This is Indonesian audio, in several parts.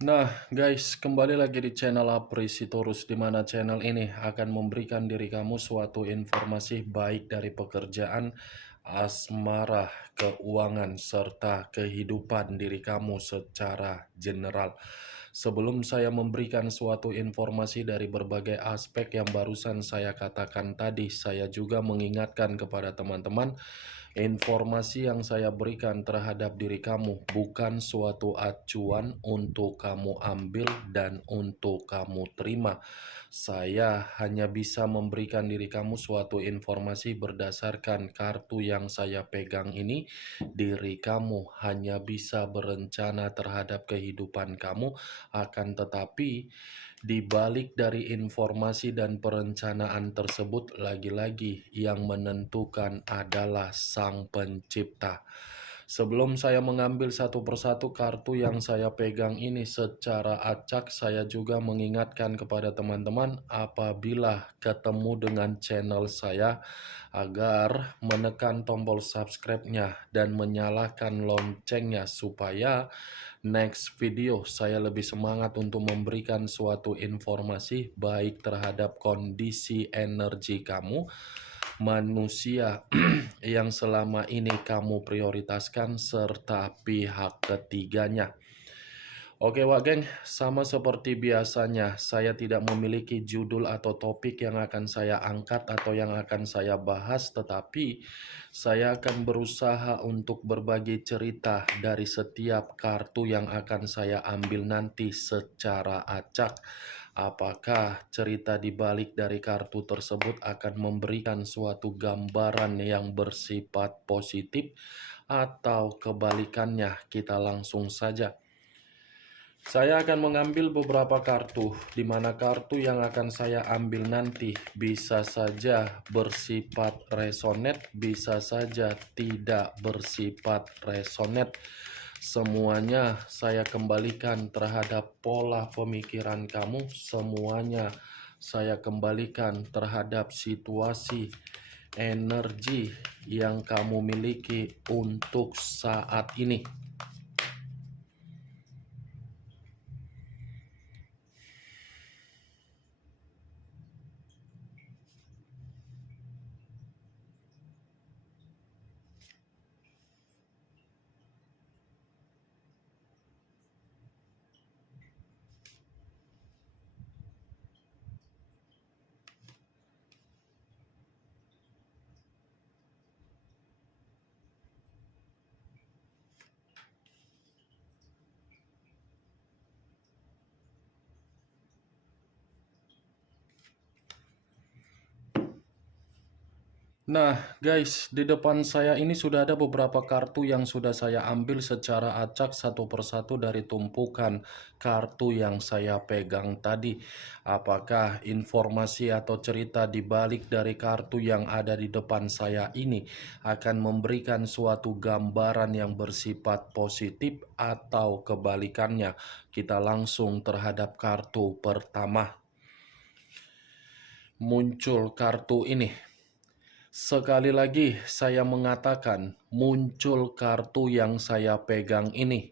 Nah, guys, kembali lagi di channel Aprisitorus, di mana channel ini akan memberikan diri kamu suatu informasi baik dari pekerjaan, asmara, keuangan, serta kehidupan diri kamu secara general. Sebelum saya memberikan suatu informasi dari berbagai aspek yang barusan saya katakan tadi, saya juga mengingatkan kepada teman-teman, informasi yang saya berikan terhadap diri kamu bukan suatu acuan untuk kamu ambil dan untuk kamu terima. Saya hanya bisa memberikan diri kamu suatu informasi berdasarkan kartu yang saya pegang ini. Diri kamu hanya bisa berencana terhadap kehidupan kamu, akan tetapi di balik dari informasi dan perencanaan tersebut, lagi-lagi yang menentukan adalah Sang Pencipta. Sebelum saya mengambil satu persatu kartu yang saya pegang ini secara acak, saya juga mengingatkan kepada teman-teman apabila ketemu dengan channel saya agar menekan tombol subscribe-nya dan menyalakan loncengnya supaya next video saya lebih semangat untuk memberikan suatu informasi baik terhadap kondisi energi kamu, manusia yang selama ini kamu prioritaskan, serta pihak ketiganya. Oke Wak Geng, sama seperti biasanya, saya tidak memiliki judul atau topik yang akan saya angkat atau yang akan saya bahas, tetapi saya akan berusaha untuk berbagi cerita dari setiap kartu yang akan saya ambil nanti secara acak. Apakah cerita di balik dari kartu tersebut akan memberikan suatu gambaran yang bersifat positif atau kebalikannya? Kita langsung saja. Saya akan mengambil beberapa kartu, di mana kartu yang akan saya ambil nanti bisa saja bersifat resonate, bisa saja tidak bersifat resonate. Semuanya saya kembalikan terhadap pola pemikiran kamu, semuanya saya kembalikan terhadap situasi energi yang kamu miliki untuk saat ini. Nah, guys, di depan saya ini sudah ada beberapa kartu yang sudah saya ambil secara acak satu persatu dari tumpukan kartu yang saya pegang tadi. Apakah informasi atau cerita di balik dari kartu yang ada di depan saya ini akan memberikan suatu gambaran yang bersifat positif atau kebalikannya? Kita langsung terhadap kartu pertama. Muncul kartu ini. Sekali lagi saya mengatakan muncul kartu yang saya pegang ini.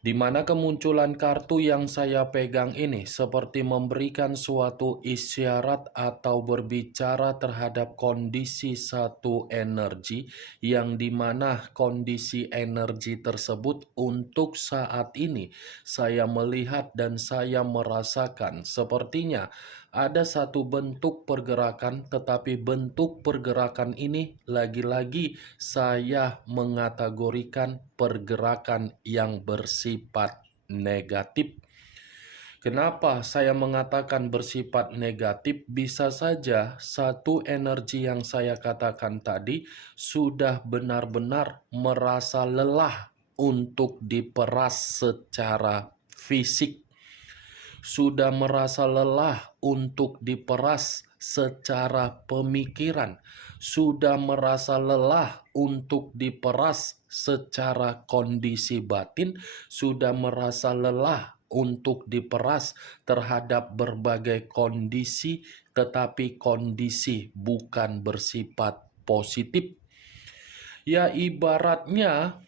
Di mana kemunculan kartu yang saya pegang ini seperti memberikan suatu isyarat atau berbicara terhadap kondisi satu energi yang dimana kondisi energi tersebut untuk saat ini saya melihat dan saya merasakan sepertinya ada satu bentuk pergerakan, tetapi bentuk pergerakan ini lagi-lagi saya mengategorikan pergerakan yang bersifat negatif. Kenapa saya mengatakan bersifat negatif? Bisa saja satu energi yang saya katakan tadi sudah benar-benar merasa lelah untuk diperas secara fisik, sudah merasa lelah untuk diperas secara pemikiran, sudah merasa lelah untuk diperas secara kondisi batin, sudah merasa lelah untuk diperas terhadap berbagai kondisi, tetapi kondisi bukan bersifat positif. Ya, ibaratnya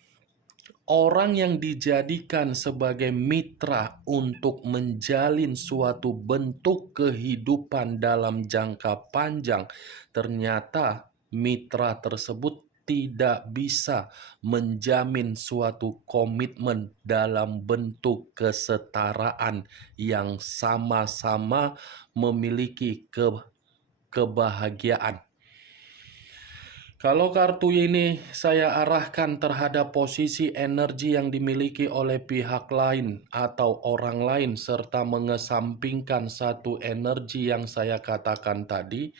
Orang yang dijadikan sebagai mitra untuk menjalin suatu bentuk kehidupan dalam jangka panjang, ternyata mitra tersebut tidak bisa menjamin suatu komitmen dalam bentuk kesetaraan yang sama-sama memiliki kebahagiaan. Kalau kartu ini saya arahkan terhadap posisi energi yang dimiliki oleh pihak lain atau orang lain serta mengesampingkan satu energi yang saya katakan tadi,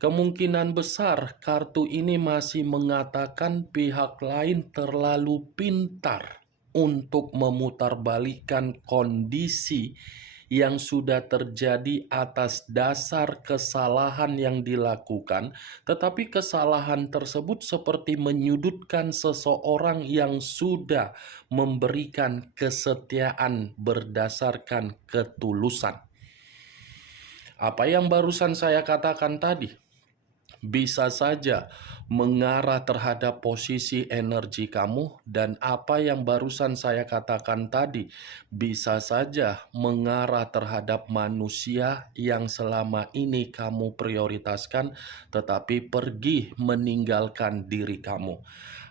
kemungkinan besar kartu ini masih mengatakan pihak lain terlalu pintar untuk memutarbalikkan kondisi yang sudah terjadi atas dasar kesalahan yang dilakukan, tetapi kesalahan tersebut seperti menyudutkan seseorang yang sudah memberikan kesetiaan berdasarkan ketulusan. Apa yang barusan saya katakan tadi bisa saja mengarah terhadap posisi energi kamu, dan apa yang barusan saya katakan tadi bisa saja mengarah terhadap manusia yang selama ini kamu prioritaskan tetapi pergi meninggalkan diri kamu.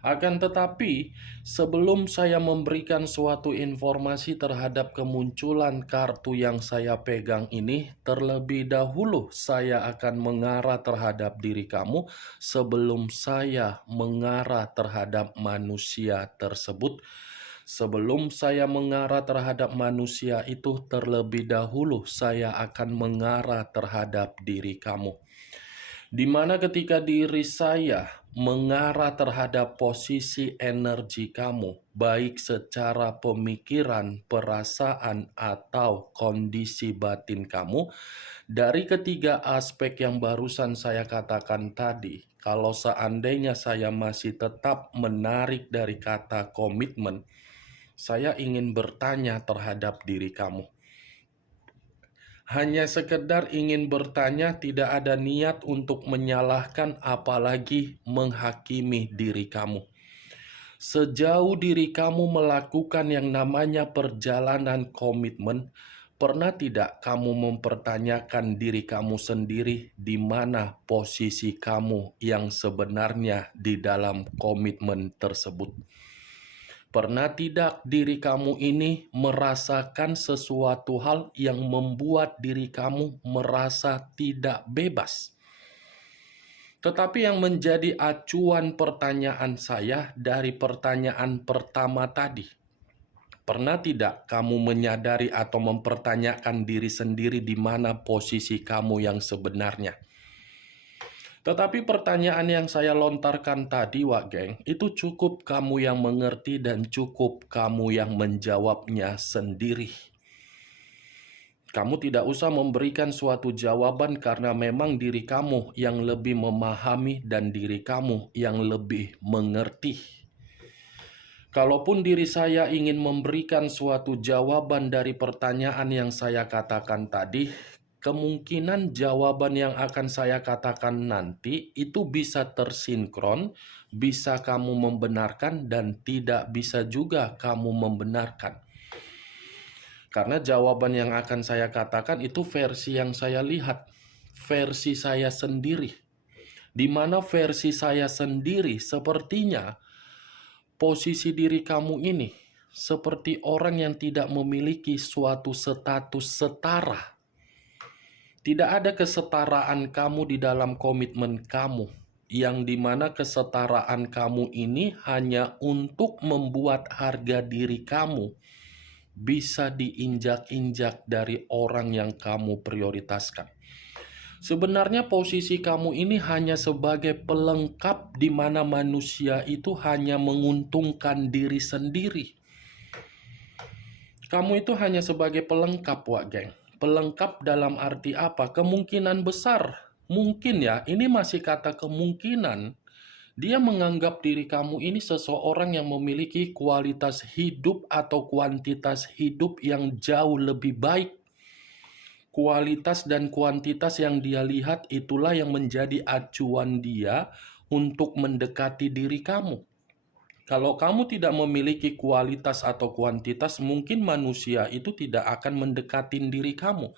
Akan tetapi, sebelum saya memberikan suatu informasi terhadap kemunculan kartu yang saya pegang ini, terlebih dahulu saya akan mengarah terhadap diri kamu sebelum saya mengarah terhadap manusia tersebut. Sebelum saya mengarah terhadap manusia itu, terlebih dahulu saya akan mengarah terhadap diri kamu. Di mana ketika diri saya mengarah terhadap posisi energi kamu, baik secara pemikiran, perasaan, atau kondisi batin kamu, dari ketiga aspek yang barusan saya katakan tadi, kalau seandainya saya masih tetap menarik dari kata komitmen, saya ingin bertanya terhadap diri kamu. Hanya sekedar ingin bertanya, tidak ada niat untuk menyalahkan apalagi menghakimi diri kamu. Sejauh diri kamu melakukan yang namanya perjalanan komitmen, pernah tidak kamu mempertanyakan diri kamu sendiri di mana posisi kamu yang sebenarnya di dalam komitmen tersebut? Pernah tidak diri kamu ini merasakan sesuatu hal yang membuat diri kamu merasa tidak bebas? Tetapi yang menjadi acuan pertanyaan saya dari pertanyaan pertama tadi, pernah tidak kamu menyadari atau mempertanyakan diri sendiri di mana posisi kamu yang sebenarnya? Tetapi pertanyaan yang saya lontarkan tadi, Wak Geng, itu cukup kamu yang mengerti dan cukup kamu yang menjawabnya sendiri. Kamu tidak usah memberikan suatu jawaban karena memang diri kamu yang lebih memahami dan diri kamu yang lebih mengerti. Kalaupun diri saya ingin memberikan suatu jawaban dari pertanyaan yang saya katakan tadi, kemungkinan jawaban yang akan saya katakan nanti itu bisa tersinkron, bisa kamu membenarkan dan tidak bisa juga kamu membenarkan. Karena jawaban yang akan saya katakan itu versi yang saya lihat, versi saya sendiri. Di mana versi saya sendiri sepertinya posisi diri kamu ini seperti orang yang tidak memiliki suatu status setara. Tidak ada kesetaraan kamu di dalam komitmen kamu, yang dimana kesetaraan kamu ini hanya untuk membuat harga diri kamu bisa diinjak-injak dari orang yang kamu prioritaskan. Sebenarnya posisi kamu ini hanya sebagai pelengkap di mana manusia itu hanya menguntungkan diri sendiri. Kamu itu hanya sebagai pelengkap, Wak Geng. Pelengkap dalam arti apa? Kemungkinan besar, mungkin ya, ini masih kata kemungkinan, dia menganggap diri kamu ini seseorang yang memiliki kualitas hidup atau kuantitas hidup yang jauh lebih baik. Kualitas dan kuantitas yang dia lihat itulah yang menjadi acuan dia untuk mendekati diri kamu. Kalau kamu tidak memiliki kualitas atau kuantitas, mungkin manusia itu tidak akan mendekatin diri kamu.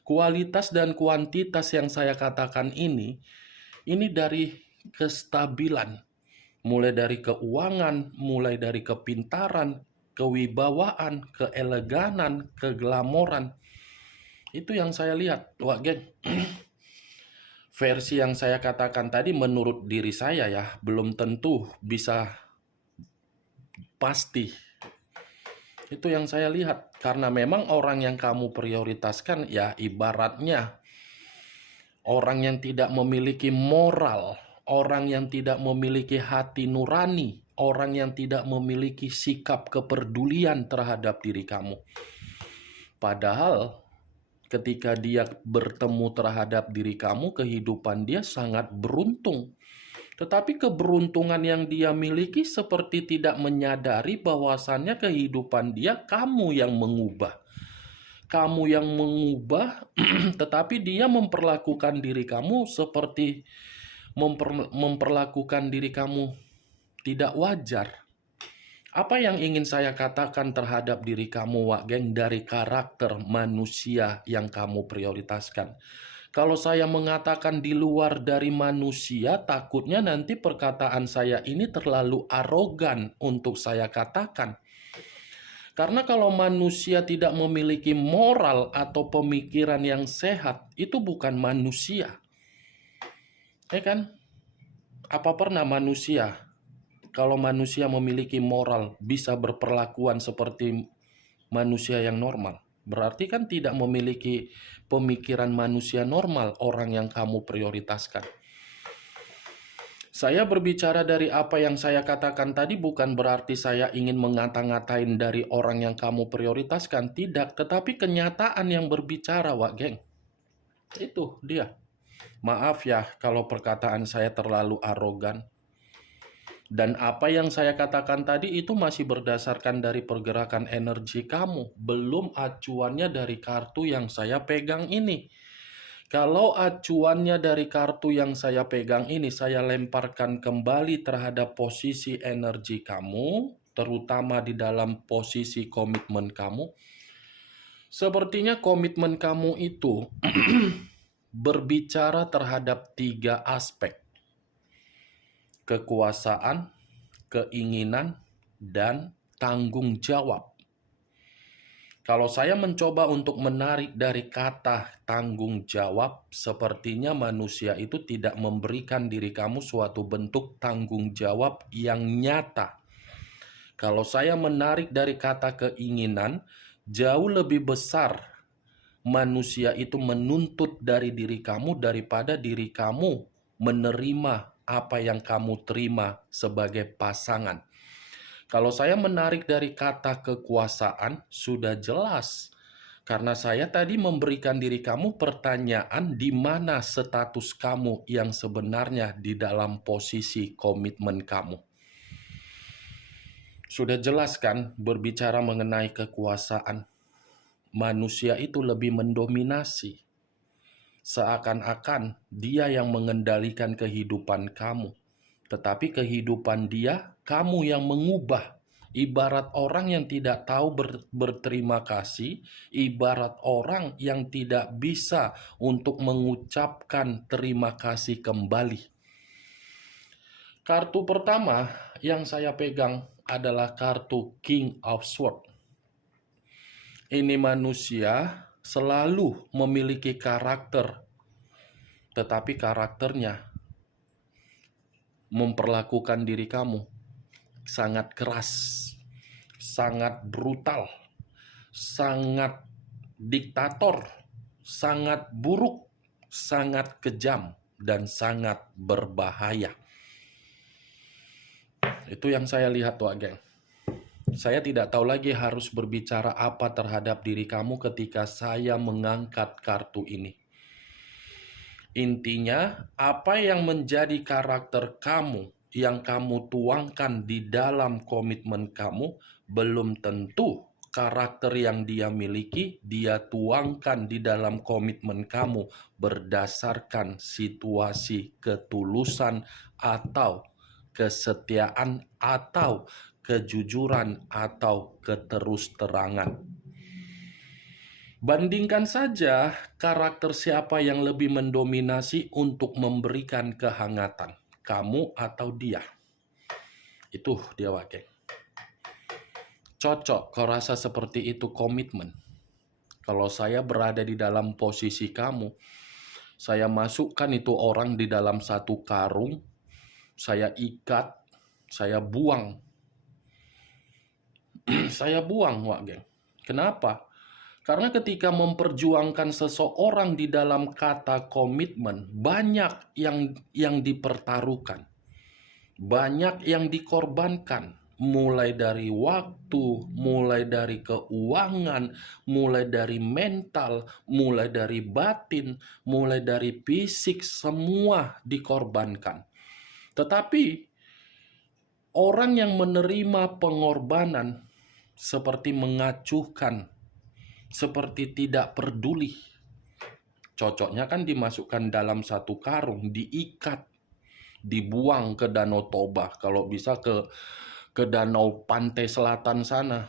Kualitas dan kuantitas yang saya katakan ini dari kestabilan. Mulai dari keuangan, mulai dari kepintaran, kewibawaan, keeleganan, keglamoran. Itu yang saya lihat. Wah, geng. Versi yang saya katakan tadi menurut diri saya ya, belum tentu bisa pasti. Itu yang saya lihat. Karena memang orang yang kamu prioritaskan ya ibaratnya orang yang tidak memiliki moral, orang yang tidak memiliki hati nurani, orang yang tidak memiliki sikap kepedulian terhadap diri kamu. Padahal ketika dia bertemu terhadap diri kamu, kehidupan dia sangat beruntung. Tetapi keberuntungan yang dia miliki seperti tidak menyadari bahwasannya kehidupan dia kamu yang mengubah. Kamu yang mengubah, tetapi dia memperlakukan diri kamu seperti memperlakukan diri kamu tidak wajar. Apa yang ingin saya katakan terhadap diri kamu, Wak Geng, dari karakter manusia yang kamu prioritaskan? Kalau saya mengatakan di luar dari manusia, takutnya nanti perkataan saya ini terlalu arogan untuk saya katakan. Karena kalau manusia tidak memiliki moral atau pemikiran yang sehat, itu bukan manusia. Ya kan? Apa pernah manusia, kalau manusia memiliki moral, bisa berperlakuan seperti manusia yang normal? Berarti kan tidak memiliki pemikiran manusia normal orang yang kamu prioritaskan. Saya berbicara dari apa yang saya katakan tadi bukan berarti saya ingin mengata-ngatain dari orang yang kamu prioritaskan. Tidak, tetapi kenyataan yang berbicara, Wak Geng. Itu dia. Maaf ya kalau perkataan saya terlalu arogan. Dan apa yang saya katakan tadi itu masih berdasarkan dari pergerakan energi kamu, belum acuannya dari kartu yang saya pegang ini. Kalau acuannya dari kartu yang saya pegang ini, saya lemparkan kembali terhadap posisi energi kamu, terutama di dalam posisi komitmen kamu. Sepertinya komitmen kamu itu berbicara terhadap 3 aspek. Kekuasaan, keinginan, dan tanggung jawab. Kalau saya mencoba untuk menarik dari kata tanggung jawab, sepertinya manusia itu tidak memberikan diri kamu suatu bentuk tanggung jawab yang nyata. Kalau saya menarik dari kata keinginan, jauh lebih besar manusia itu menuntut dari diri kamu daripada diri kamu menerima apa yang kamu terima sebagai pasangan. Kalau saya menarik dari kata kekuasaan, sudah jelas. Karena saya tadi memberikan diri kamu pertanyaan di mana status kamu yang sebenarnya di dalam posisi komitmen kamu. Sudah jelas kan berbicara mengenai kekuasaan. Manusia itu lebih mendominasi. Seakan-akan dia yang mengendalikan kehidupan kamu. Tetapi kehidupan dia, kamu yang mengubah. Ibarat orang yang tidak tahu berterima kasih, ibarat orang yang tidak bisa untuk mengucapkan terima kasih kembali. Kartu pertama yang saya pegang adalah kartu King of Swords. Ini manusia selalu memiliki karakter, tetapi karakternya memperlakukan diri kamu sangat keras, sangat brutal, sangat diktator, sangat buruk, sangat kejam, dan sangat berbahaya. Itu yang saya lihat, Wak Geng. Saya tidak tahu lagi harus berbicara apa terhadap diri kamu ketika saya mengangkat kartu ini. Intinya, apa yang menjadi karakter kamu, yang kamu tuangkan di dalam komitmen kamu, belum tentu karakter yang dia miliki, dia tuangkan di dalam komitmen kamu berdasarkan situasi ketulusan atau kesetiaan, atau kejujuran, atau keterus-terangan. Bandingkan saja karakter siapa yang lebih mendominasi untuk memberikan kehangatan, kamu atau dia. Itu dia wakil. Cocok, kau rasa seperti itu komitmen. Kalau saya berada di dalam posisi kamu, saya masukkan itu orang di dalam satu karung, saya ikat, saya buang. Saya buang, Wak Geng. Kenapa? Karena ketika memperjuangkan seseorang di dalam kata komitmen, banyak yang dipertaruhkan. Banyak yang dikorbankan. Mulai dari waktu, mulai dari keuangan, mulai dari mental, mulai dari batin, mulai dari fisik, semua dikorbankan. Tetapi orang yang menerima pengorbanan seperti mengacuhkan, seperti tidak peduli. Cocoknya kan dimasukkan dalam satu karung, diikat, dibuang ke Danau Toba, kalau bisa ke danau pantai selatan sana.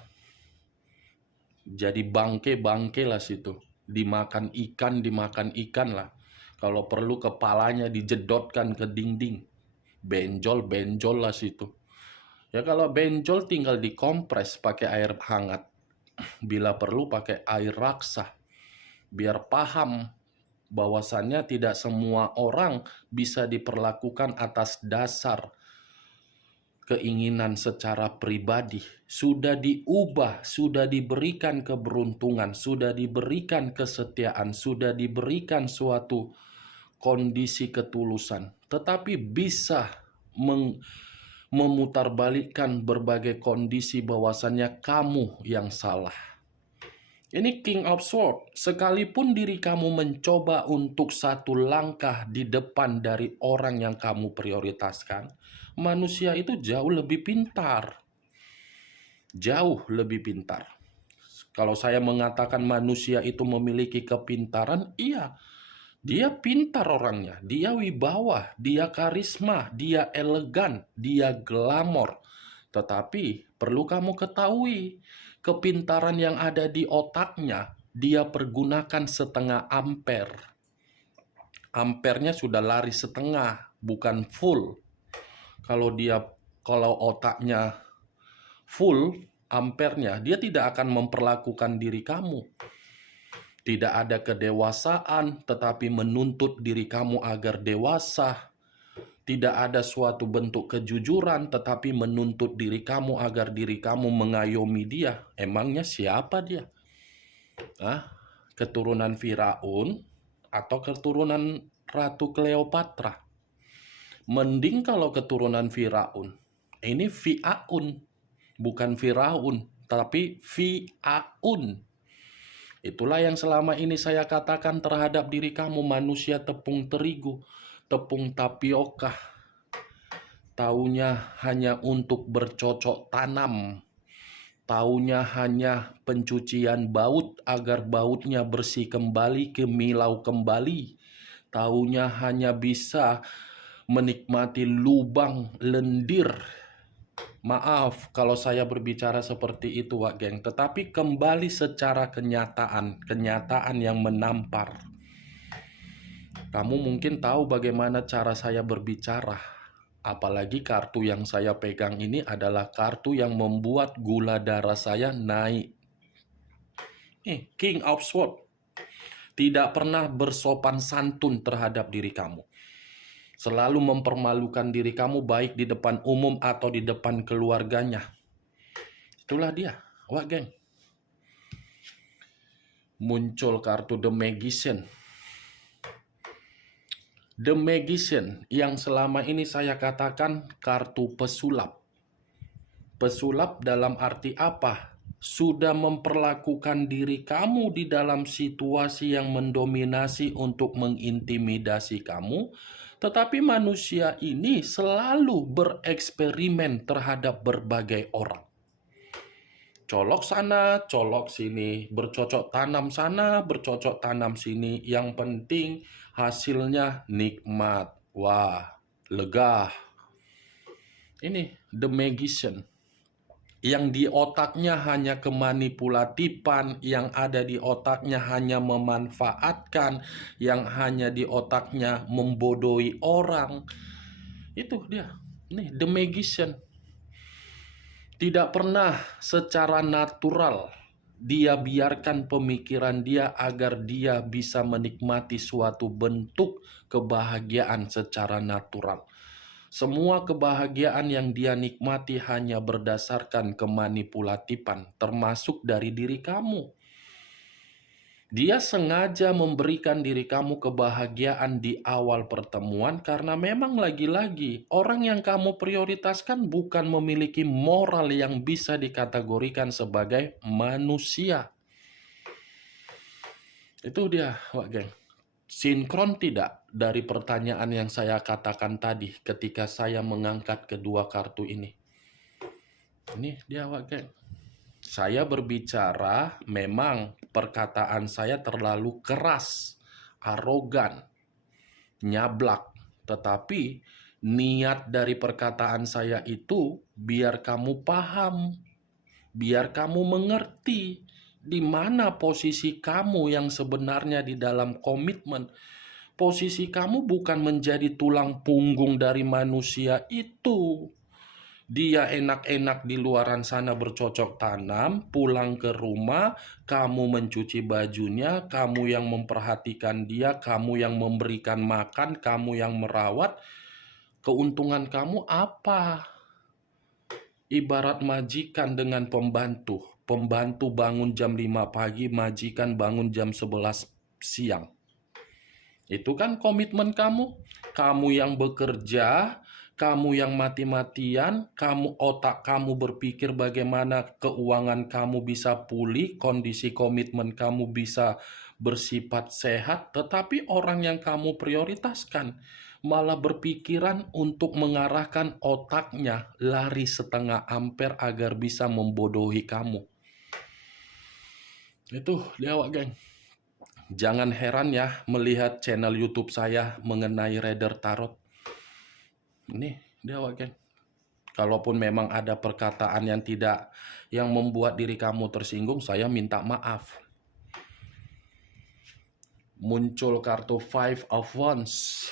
Jadi bangke-bangke lah situ. Dimakan ikan lah. Kalau perlu kepalanya dijedotkan ke dinding. Benjol lah situ. Ya kalau benjol tinggal dikompres pakai air hangat. Bila perlu pakai air raksa. Biar paham bahwasannya tidak semua orang bisa diperlakukan atas dasar keinginan secara pribadi. Sudah diubah, sudah diberikan keberuntungan, sudah diberikan kesetiaan, sudah diberikan suatu kondisi ketulusan. Tetapi bisa memutarbalikkan berbagai kondisi bahwasannya kamu yang salah. Ini King of Swords. Sekalipun diri kamu mencoba untuk satu langkah di depan dari orang yang kamu prioritaskan, manusia itu jauh lebih pintar. Jauh lebih pintar. Kalau saya mengatakan manusia itu memiliki kepintaran, iya. Dia pintar orangnya, dia wibawa, dia karisma, dia elegan, dia glamor. Tetapi perlu kamu ketahui, kepintaran yang ada di otaknya, dia pergunakan setengah ampere. Ampernya sudah lari setengah, bukan full. Kalau otaknya full ampernya, dia tidak akan memperlakukan diri kamu. Tidak ada kedewasaan, tetapi menuntut diri kamu agar dewasa. Tidak ada suatu bentuk kejujuran, tetapi menuntut diri kamu agar diri kamu mengayomi dia. Emangnya siapa dia? Keturunan Firaun atau keturunan Ratu Kleopatra? Mending kalau keturunan Firaun. Ini Fi'aun, bukan Firaun, tapi Fi'aun. Itulah yang selama ini saya katakan terhadap diri kamu, manusia tepung terigu, tepung tapioka. Taunya hanya untuk bercocok tanam. Taunya hanya pencucian baut agar bautnya bersih kembali, kemilau kembali. Taunya hanya bisa menikmati lubang lendir. Maaf kalau saya berbicara seperti itu, Wak Geng. Tetapi kembali secara kenyataan yang menampar. Kamu mungkin tahu bagaimana cara saya berbicara. Apalagi kartu yang saya pegang ini adalah kartu yang membuat gula darah saya naik. King of Swords. Tidak pernah bersopan santun terhadap diri kamu. Selalu mempermalukan diri kamu baik di depan umum atau di depan keluarganya. Itulah dia, Wak Geng. Muncul kartu The Magician. The Magician yang selama ini saya katakan kartu pesulap. Pesulap dalam arti apa? Sudah memperlakukan diri kamu di dalam situasi yang mendominasi untuk mengintimidasi kamu. Tetapi manusia ini selalu bereksperimen terhadap berbagai orang. Colok sana, colok sini, bercocok tanam sana, bercocok tanam sini. Yang penting hasilnya nikmat. Wah, lega. Ini the magician. Yang di otaknya hanya kemanipulatifan, yang ada di otaknya hanya memanfaatkan, yang hanya di otaknya membodohi orang. Itu dia. Nih, the magician. Tidak pernah secara natural dia biarkan pemikiran dia agar dia bisa menikmati suatu bentuk kebahagiaan secara natural. Semua kebahagiaan yang dia nikmati hanya berdasarkan kemanipulatifan, termasuk dari diri kamu. Dia sengaja memberikan diri kamu kebahagiaan di awal pertemuan karena memang lagi-lagi orang yang kamu prioritaskan bukan memiliki moral yang bisa dikategorikan sebagai manusia. Itu dia, Wak Geng. Sinkron tidak dari pertanyaan yang saya katakan tadi ketika saya mengangkat kedua kartu ini? Ini dia, Wak Geng. Saya berbicara, memang perkataan saya terlalu keras, arogan, nyablak. Tetapi niat dari perkataan saya itu biar kamu paham, biar kamu mengerti di mana posisi kamu yang sebenarnya di dalam komitmen. Posisi kamu bukan menjadi tulang punggung dari manusia itu. Dia enak-enak di luaran sana bercocok tanam, pulang ke rumah, kamu mencuci bajunya, kamu yang memperhatikan dia, kamu yang memberikan makan, kamu yang merawat. Keuntungan kamu apa? Ibarat majikan dengan pembantu. Pembantu bangun jam 5 pagi, majikan bangun jam 11 siang. Itu kan komitmen kamu. Kamu yang bekerja, kamu yang mati-matian, otak kamu berpikir bagaimana keuangan kamu bisa pulih, kondisi komitmen kamu bisa bersifat sehat, tetapi orang yang kamu prioritaskan malah berpikiran untuk mengarahkan otaknya lari setengah ampere agar bisa membodohi kamu. Itu dia, Wak Geng. Jangan heran ya melihat channel YouTube saya mengenai Reader Tarot. Ini dia, Wak Geng. Kalaupun memang ada perkataan yang membuat diri kamu tersinggung, saya minta maaf. Muncul kartu Five of Wands.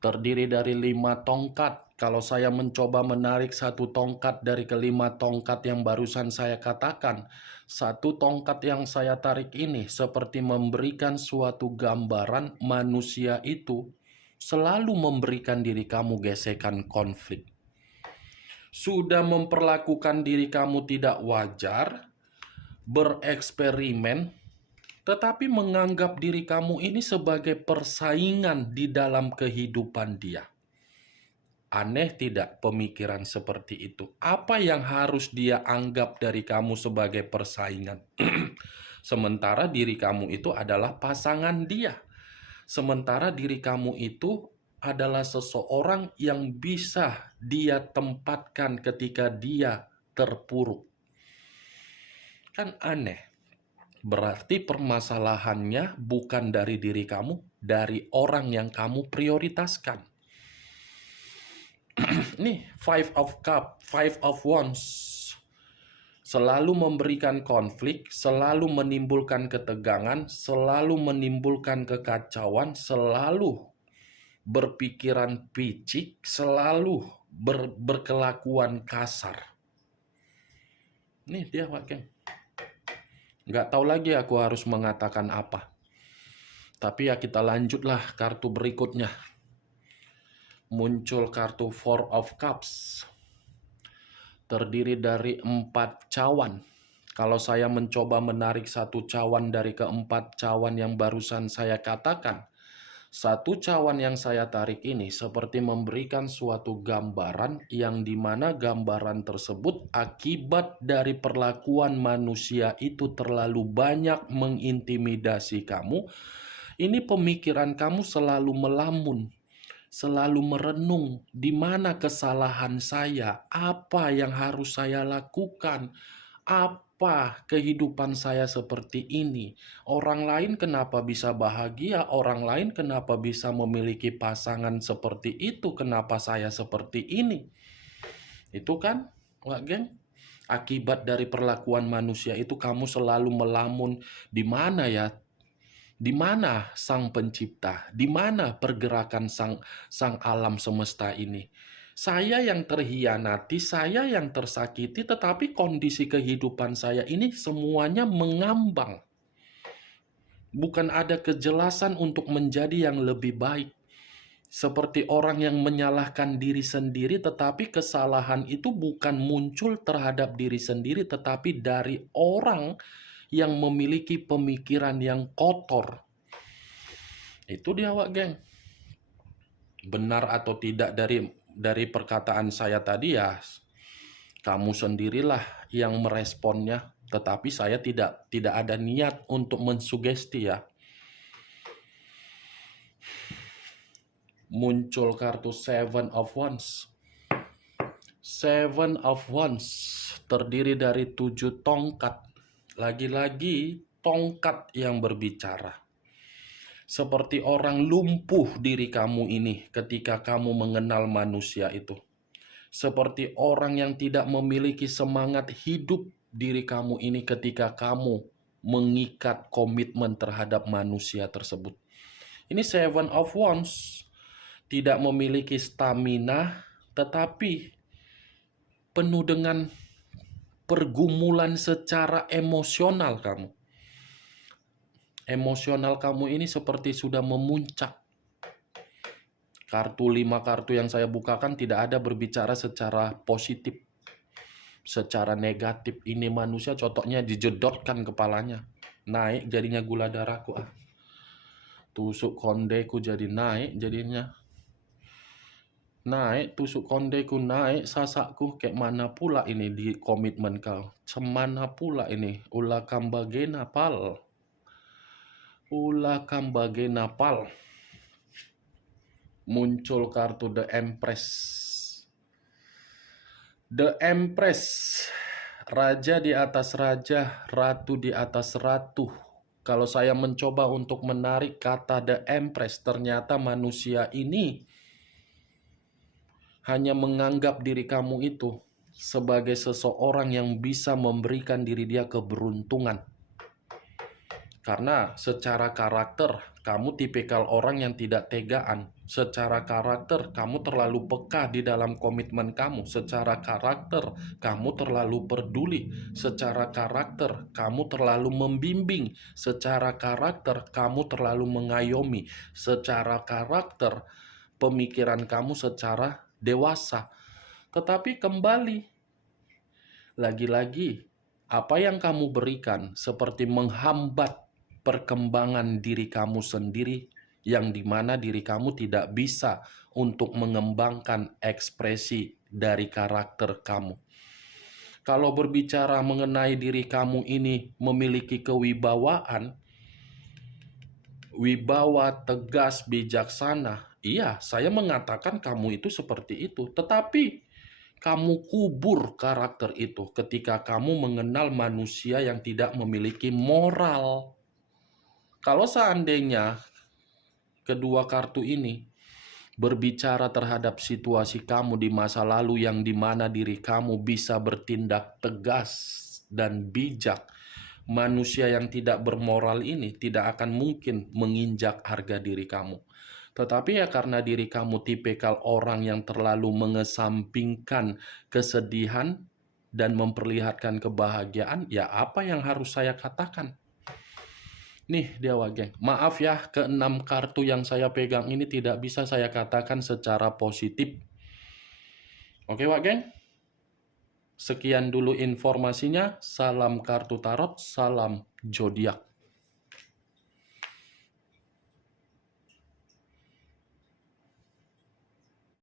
Terdiri dari 5 tongkat. Kalau saya mencoba menarik satu tongkat dari kelima tongkat yang barusan saya katakan, satu tongkat yang saya tarik ini seperti memberikan suatu gambaran manusia itu selalu memberikan diri kamu gesekan konflik. Sudah memperlakukan diri kamu tidak wajar, bereksperimen, tetapi menganggap diri kamu ini sebagai persaingan di dalam kehidupan dia. Aneh tidak pemikiran seperti itu? Apa yang harus dia anggap dari kamu sebagai persaingan? Sementara diri kamu itu adalah pasangan dia. Sementara diri kamu itu adalah seseorang yang bisa dia tempatkan ketika dia terpuruk. Kan aneh. Berarti permasalahannya bukan dari diri kamu, dari orang yang kamu prioritaskan. Nih, Five of Cups, Five of Wands. Selalu memberikan konflik, selalu menimbulkan ketegangan, selalu menimbulkan kekacauan, selalu berpikiran picik, selalu berkelakuan kasar. Nih dia, Wak Geng. Nggak tahu lagi aku harus mengatakan apa. Tapi ya kita lanjutlah kartu berikutnya. Muncul kartu Four of Cups. Terdiri dari 4 cawan. Kalau saya mencoba menarik satu cawan dari keempat cawan yang barusan saya katakan, satu cawan yang saya tarik ini seperti memberikan suatu gambaran yang dimana gambaran tersebut akibat dari perlakuan manusia itu terlalu banyak mengintimidasi kamu. Ini pemikiran kamu selalu melamun, selalu merenung di mana kesalahan saya, apa yang harus saya lakukan, Apa kehidupan saya seperti ini? Orang lain kenapa bisa bahagia? Orang lain kenapa bisa memiliki pasangan seperti itu? Kenapa saya seperti ini? Itu kan, Wak Geng, akibat dari perlakuan manusia itu kamu selalu melamun, di mana ya? Di mana sang pencipta? Di mana pergerakan sang alam semesta ini? Saya yang terhianati, saya yang tersakiti, tetapi kondisi kehidupan saya ini semuanya mengambang. Bukan ada kejelasan untuk menjadi yang lebih baik. Seperti orang yang menyalahkan diri sendiri, tetapi kesalahan itu bukan muncul terhadap diri sendiri, tetapi dari orang yang memiliki pemikiran yang kotor. Itu dia, Wak Geng. Benar atau tidak dari perkataan saya tadi ya, kamu sendirilah yang meresponnya. Tetapi saya tidak ada niat untuk mensugesti ya. Muncul kartu Seven of Wands. Seven of Wands terdiri dari 7 tongkat. Lagi-lagi tongkat yang berbicara. Seperti orang lumpuh diri kamu ini ketika kamu mengenal manusia itu. Seperti orang yang tidak memiliki semangat hidup diri kamu ini ketika kamu mengikat komitmen terhadap manusia tersebut. Ini Seven of Wands. Tidak memiliki stamina, tetapi penuh dengan pergumulan secara emosional kamu. Emosional kamu ini seperti sudah memuncak. Kartu 5 kartu yang saya bukakan tidak ada berbicara secara positif. Secara negatif. Ini manusia contohnya dijedotkan kepalanya. Naik jadinya gula darahku. Tusuk kondeku jadi naik jadinya. Naik tusuk kondeku, naik sasakku. Kayak mana pula ini di komitmen kau? Semana pula ini? Ulah kambagena pal. Ulah kambagena pal. Muncul kartu The Empress. The Empress. Raja di atas raja, ratu di atas ratu. Kalau saya mencoba untuk menarik kata The Empress, ternyata manusia ini hanya menganggap diri kamu itu sebagai seseorang yang bisa memberikan diri dia keberuntungan. Karena secara karakter, kamu tipikal orang yang tidak tegaan. Secara karakter, kamu terlalu peka di dalam komitmen kamu. Secara karakter, kamu terlalu peduli. Secara karakter, kamu terlalu membimbing. Secara karakter, kamu terlalu mengayomi. Secara karakter, pemikiran kamu secara dewasa. Tetapi kembali, lagi-lagi, apa yang kamu berikan seperti menghambat perkembangan diri kamu sendiri, yang dimana diri kamu tidak bisa untuk mengembangkan ekspresi dari karakter kamu. Kalau berbicara mengenai diri kamu ini memiliki kewibawaan, wibawa, tegas, bijaksana, iya, saya mengatakan kamu itu seperti itu. Tetapi kamu kubur karakter itu ketika kamu mengenal manusia yang tidak memiliki moral. Kalau seandainya kedua kartu ini berbicara terhadap situasi kamu di masa lalu yang dimana diri kamu bisa bertindak tegas dan bijak, manusia yang tidak bermoral ini tidak akan mungkin menginjak harga diri kamu. Tetapi ya karena diri kamu tipikal orang yang terlalu mengesampingkan kesedihan dan memperlihatkan kebahagiaan, ya apa yang harus saya katakan? Nih dia, Wak Geng. Maaf ya, ke-6 kartu yang saya pegang ini tidak bisa saya katakan secara positif. Oke, Wak Geng? Sekian dulu informasinya. Salam kartu tarot, salam zodiak.